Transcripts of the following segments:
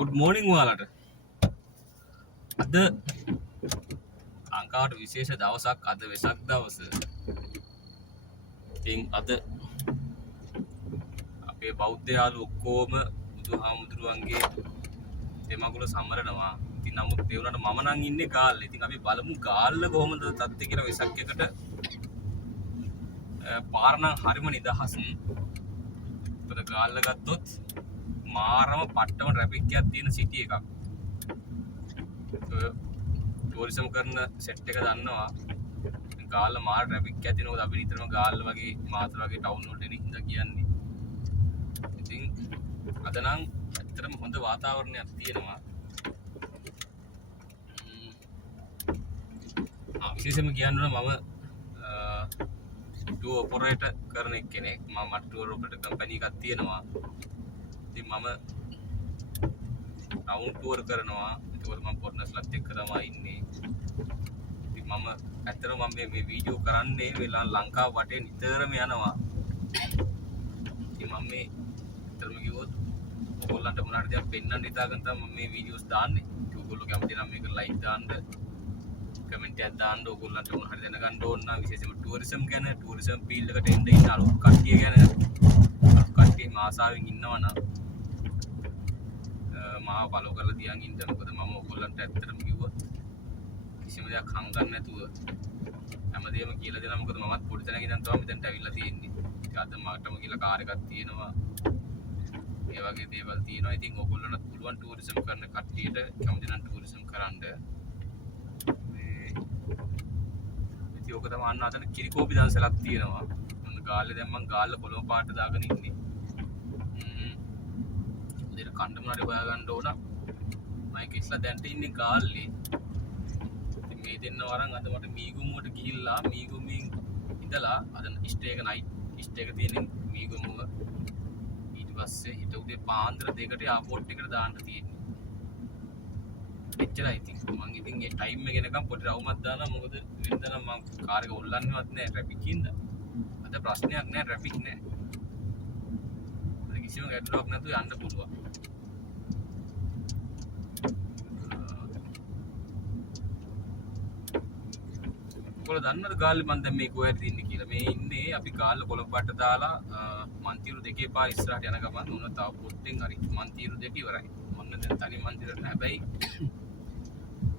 good morning ඔයාලට. අද ලංකාවට විශේෂ දවසක්. අද වෙසක් දවස. ඉතින් අද අපේ බෞද්ධ යාළු ඔක්කොම බුදුහාමුදුරුවන්ගේ දෙමගුල සමරනවා. ඉතින් නමුත් ඒ වුණාට මම නම් ඉන්නේ ගාල්ල. ඉතින් අපි බලමු ගාල්ල කොහොමද තත්ත්වය කියලා වෙසක් එකට. පාර නම් හරිම නිදහස්. උතන ගාල්ල ගත්තොත් මාරම පට්ටම ට්‍රැෆික් එකක් තියෙන සිටි එකක්. ටූරිසම් කරන සෙට් එක දන්නවා. ගාල්ල මාර ට්‍රැෆික් එකක් තියෙනවා. අපි නිතරම ගාල්ල වගේ මාතර වගේ ටවුන් වලට එන හින්දා කියන්නේ. ඉතින් අද නම් ඇත්තටම හොඳ වාතාවරණයක් තියෙනවා. විශේෂයෙන්ම කියන්න ඕන මම ටූර් ඔපරේටර් කරන කෙනෙක්. මම ටූර් ඔපරේටර් කම්පැනි එකක් තියෙනවා. ඉතින් මම ටවුන් ටූර් කරනවා. ඒකවල මම පොර්නස්ලත් එක්ක තමයි ඉන්නේ. ඉතින් මම ඇත්තටම මම මේ වීඩියෝ කරන්නේ වෙලා ලංකාව වටේ නිතරම යනවා. ඉතින් මම මේ ඇත්තටම කිව්වොත් ඔයගොල්ලන්ට මොනවාට දෙයක් පෙන්වන්න හිතාගෙන තමයි මම මේ වීඩියෝස් දාන්නේ. ඔයගොල්ලෝ කැමති නම් මේක ලයික් දාන්න, කමෙන්ට් එකක් දාන්න. ඔයගොල්ලන්ට මොන හරි දැනගන්න ඕන නම් විශේෂයෙන්ම ටූරිසම් ගැන, ටූරිසම් ෆීල්ඩ් එකට එන්න ඉන්න අලුත් කට්ටිය ගැන, අලුත් කට්ටිය මාසාවෙන් ඉන්නවා නම් මාව ෆලෝ කරලා තියන් ඉන්න. මොකද මම ඔයගොල්ලන්ට ඇත්තටම කිව්වොත් කිසිම දෙයක් හංගන්න නැතුව හැමදේම කියලා දෙනවා. මොකද මමත් පොඩි තැනක ඉඳන් තමයි මෙතනට ඇවිල්ලා තියෙන්නේ. ඒක අද මටම කියලා කාර් එකක් තියෙනවා. ඒ වගේ දේවල් තියෙනවා. ඉතින් ඔයගොල්ලන්ට පුළුවන් ටූරිසම් කරන කට්ටියට කැමති නම් ටූරිසම් කරන්න. ඉතින් ඔක තමයි අන්න අතන කිරිකෝපි දන්සලක් තියෙනවා. මොන ගාල්ලේ දැන් මං ගාල්ල කොළඹ පාට දාගෙන ඉන්නේ. උදේට කණ්ඩ මොනාරි හොයාගන්න ඕන. මම ඉස්සලා දැන්ට ඉන්නේ ගාල්ලේ. ඉතින් මේ දෙන්න වරන් අද මට මීගමුවට ගිහිල්ලා මීගමුවෙන් ඉඳලා අද ස්ටේ එක නයිට් ස්ටේ එක තියෙන මීගමුව. ඊට පස්සේ හිට උදේ පාන්දර 2කට එයාපෝට් එකට දාන්න තියෙන්නේ. එච්චරයි ඉතින්. මං ඉතින් ඒ ටයිම් එක එනකම් පොඩි රවුමක් දානවා. මොකද වෙනද නම් මං කාර් එක ඔල්ලන්නේවත් නැහැ ට්‍රැෆික් හින්දා. අද ප්‍රශ්නයක් නැහැ, ට්‍රැෆික් නැහැ. අද කිසිම ගැටලුවක් නැතුව යන්න පුළුවන්. ඔයාලා දන්නවද ගාල්ලේ මං දැන් මේ කොහෙද ඉන්නේ කියලා? මේ ඉන්නේ අපි ගාල්ල කොළඹට දාලා මන්තිරු දෙකේ පාර ඉස්සරහට යන ගමන් උන තව පොට්ටෙන් හරි මන්තිරු දෙක ඉවරයි. මොන්න දැන් තනි මන්තිරට නෑ. හැබැයි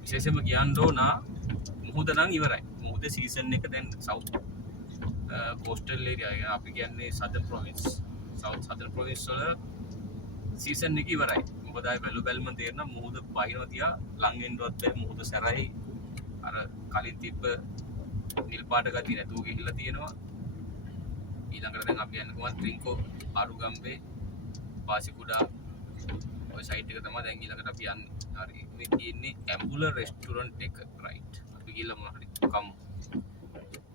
විශේෂයෙන්ම කියන්න ඕන මුහුද නම් ඉවරයි. මුහුද සීසන් එක දැන් සවුත් කෝස්ටල් ඒරියා එක අපි කියන්නේ සදර්න් ප්‍රොවින්ස්. සවුත් සදර්න් ප්‍රොවින්ස් වල සීසන් එක ඉවරයි. මොකද ආයි බැලුම තේරෙනවා මුහුද වහිනවා තියා ලං වෙන්නවත් බැහැ. මුහුද සැරයි. අර කලින් තිබ්බ නිල් පාට ගතිය නැතුව ගිහිල්ලා තියෙනවා. ඊළඟට දැන් අපි යන්නේ කොහොමද ත්‍රින්කෝ ආරුගම්බේ පාසිකුඩා ඔය සයිට් එක තමයි දැන් ඊළඟට අපි යන්නේ. හරි මේ තියෙන්නේ ඇම්බුලර් රෙස්ටුරන්ට් එක රයිට්. අපි ගිහලා මොනවා හරි කමු.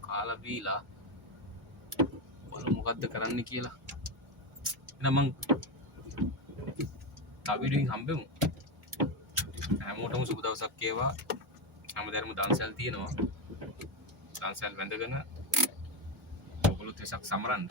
කාලා බීලා බලමු මොකද්ද කරන්න කියලා. එහෙනම් මං තව වීඩියෝකින් හම්බෙමු. හැමෝටම සුබ දවසක් වේවා. හැමදාම දන්සල් තියෙනවා. දන්සල් වැඳගෙන ඔයගොල්ලෝ වෙසක් සමරන්න.